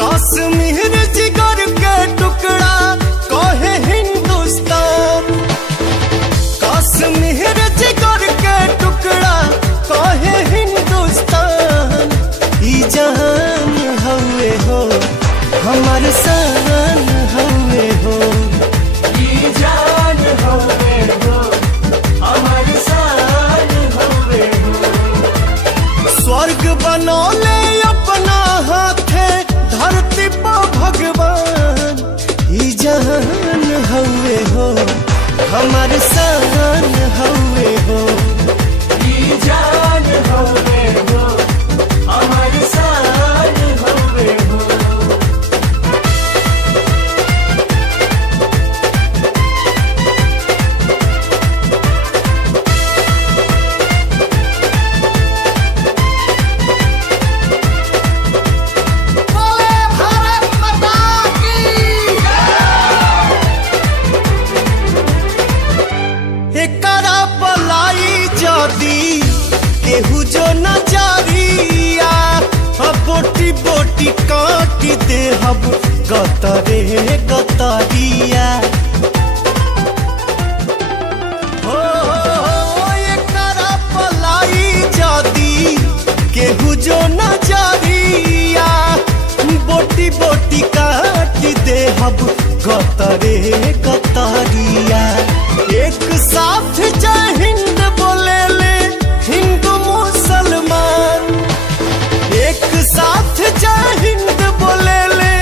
कश्मीर जिगर के टुकड़ा कहे हिंदुस्तान। कश्मीर जिगर के टुकड़ा कहे हिंदुस्तान। ई जहान हवे हो हमार शान हवे हो। ई जान हवे हो हमार शान हवे हो। स्वर्ग बनौले अपना हाथे धरती पर भगवान। ई जहान हवे हो हमार शान हवे हो। ई जान हवे हो हमार शान हवे हो। एकरा पलाई जदी केहू जो नजरिया बोटी बोटी काट दे हब गतरे गतरिया। हो एकरा पलाई जदी केहू जो नजरिया बोटी बोटी काट दे हब गतरे गतरिया। एक साथ जय हिंद बोले ले हिंदू मुसलमान। एक साथ जय हिंद बोले ले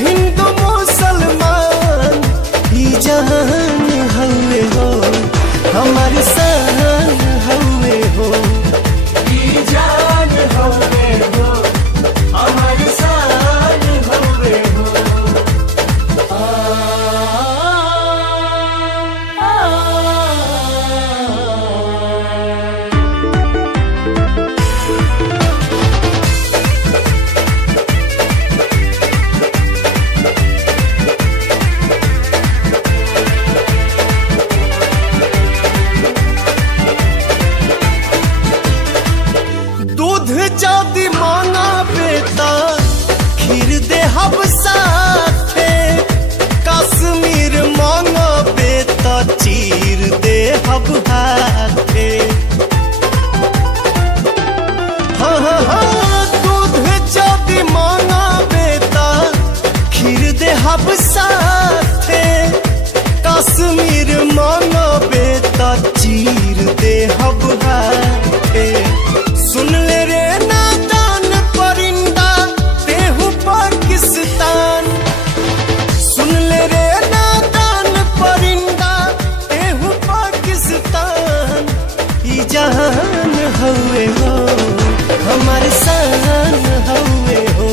हिंदू मुसलमान। ई जहान हवे हो हमार शान हवे हो। ई जान हवे हो हमार शान हवे हो। दूध जदी मांगा बेटा खीर दे हब साथे। कश्मीर मांगा बेटा चीर दे हब हाथे। हाँ हाँ हाँ दूध जदी मांगा बेटा खीर दे हब साथे। कश्मीर मांगा बेटा चीर दे हब हाथे। सुन ले रे नादान परिंदा तेहू पाकिस्तान। सुन ले रे नादान परिंदा तेहू पाकिस्तान। ई जहान हवे हो हमार शान हवे हो।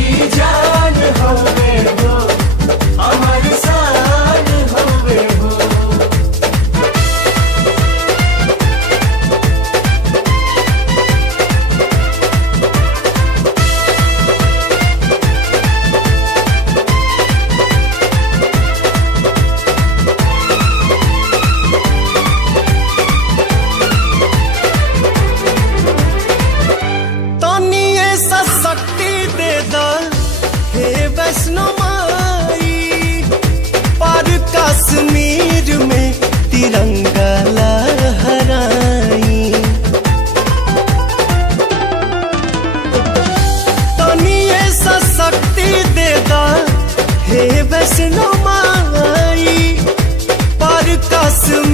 ई जान हवे हो हमार शान हवे हो। वैष्णो माई पर कश्मीर में तिरंगा लहराई। तनिए सा शक्ति दे दा हे वैष्णो माई पर कश्मीर